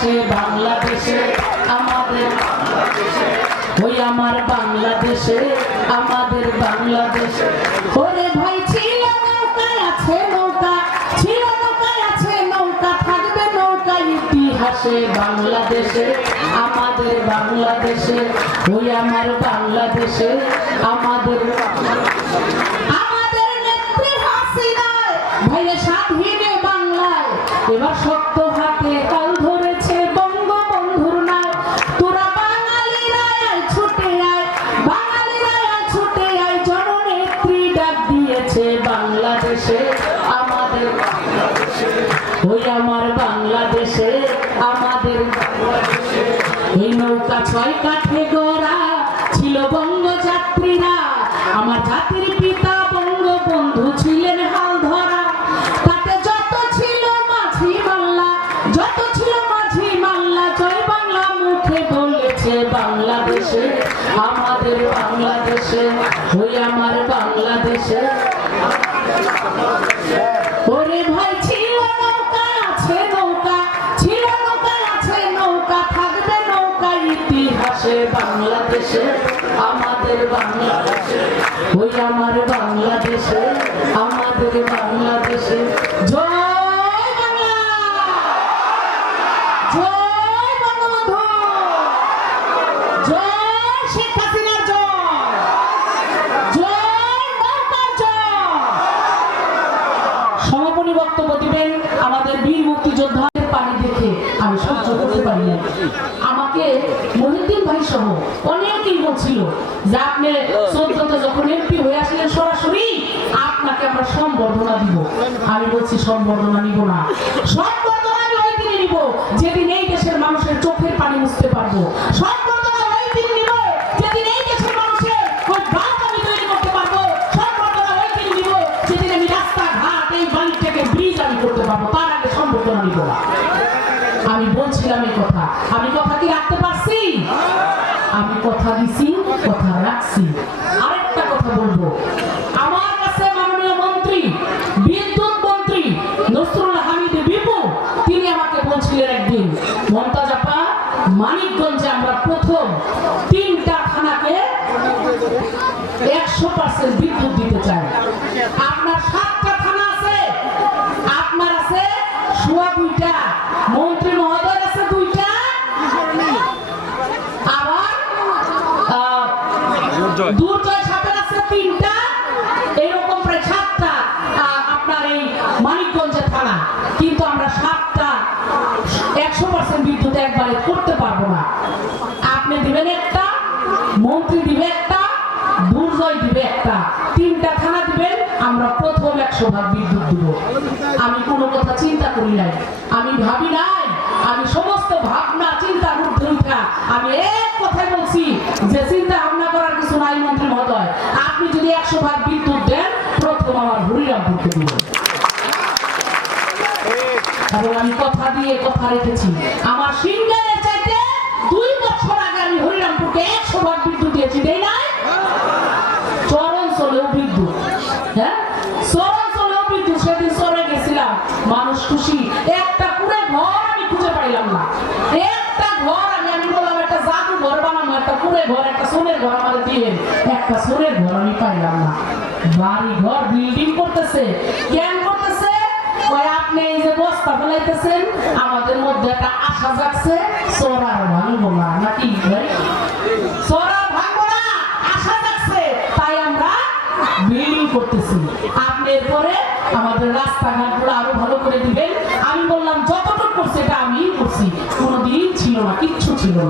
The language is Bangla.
হাসে বাংলাদেশে, আমাদের বাংলাদেশে। ওই আমার বাংলাদেশে, আমাদের বাংলাদেশে। ওরে ভাই, ছিল নৌকায় আছে নৌকা, ছিল নৌকায় আছে নৌকা, থাকবে নৌকা ইতিহাসে বাংলাদেশে, আমাদের বাংলাদেশে। ওই আমার বাংলাদেশে, আমাদের বাংলাদেশে, আমাদের ওই আমার বাংলাদেশে, আমাদের এই নৌকা ছয় কাঠে গড়া ছিল আমার জাতির পিতা ছিলেন ধরা। তাতে যত ছিল মাল্লা, যত ছিল বাংলা মুখে বলেছে বাংলাদেশে, আমাদের বাংলাদেশে, ওই আমার বাংলাদেশে। বাংলাদেশে, আমাদের বাংলাদেশে, ওই আমার বাংলাদেশে, আমাদের বাংলাদেশে। সমাপনী পানি দেখে। আমি সহ্য করতে পারি না। আমাকে সহ অনেকেই বলছিল যে আপনি চোদ্দতে যখন এমপি হয়ে আসলেন সরাসরি আপনাকে আমরা সম্বর্ধনা দিব। আমি বলছি সম্বর্ধনা নিব না। সম্বর্ধনা আমি ওই দিনে নিব যেদিন এই দেশের মানুষের চোখের পানি মুছতে পারব। থেকে করতে পারব। তার আগে সম্বর্ধনা নিব না। আমি বলছিলাম এই কথা। আমি কথা কি রাখতে পারছি? আমি কথা দিছি, কথা রাখছি। আরেকটা কথা বলব। আমার কাছে মাননীয় মন্ত্রী, বিদ্যুৎ মন্ত্রী নসরুল হামিদ বিপু, তিনি আমাকে বলছিলেন একদিন, মমতাজ আপা, মানিকগঞ্জে আমরা প্রথম তিনটা থানাকে একশো পার্সেন্ট বিদ্যুৎ দিতে চাই। আপনার সাতটা থানা আছে আপনার আছে সোয়া দুইটা মন্ত্রী মহোদয় আছে দুইটা আবার আহ, করতে আপনি দিবেন একটা দুর্জয় দিবে একটা। তিনটা থানা দিবেন, আমরা প্রথম একশো বিদ্যুৎ আমি কোনো কথা চিন্তা করি নাই। আমি ভাবি নাই, আমি সমস্ত ভাবনা, চিন্তার ঊর্ধ্বে উঠা, আমি এক কথাই বলছি যে চিন্তা ভাবনা করার কিছু নাই মন্ত্রী মহোদয় আপনি যদি একশো ভাগ বিদ্যুৎ দেন প্রথম আমার হরিরামপুরকে দিবেন আমি কথা দিয়ে কথা রেখেছি। আমার সিঙ্গারের চাইতে দুই বছর আগে আমি হরিরামপুরকে একশো ভাগ বিদ্যুৎ দিয়েছি দেই নাই চরণ চলেও বিদ্যুৎ হ্যাঁ চরণ চলেও বিদ্যুৎ সেদিন চলে গেছিলাম মানুষ খুশি একটা কুড়ে ঘর আমি খুঁজে পাইলাম না একটা ঘর আমি আমি বললাম একটা জাদু ঘর কুড়ে ঘর, একটা সোনের ঘর আমাদের দিয়ে একটা সোনের ঘর আমি পাইলাম না। বাড়ি ঘর বিল্ডিং করতেছে কেন করতেছে। আপনি এই যে বস্তা ফেলাইতেছেন আমাদের মধ্যে একটা আশা জাগছে সোরার ভাঙবো না নাকি সোরার ভাঙবো না আশা জাগছে। তাই আমরা বিল্ডিং করতেছি। আপনি এরপরে আমাদের রাস্তাঘাটগুলো আরও ভালো করে দিবেন। আমি বললাম, যতটুকু করছে এটা আমি করছি। কোনোদিন ছিল না, কিচ্ছু ছিল না।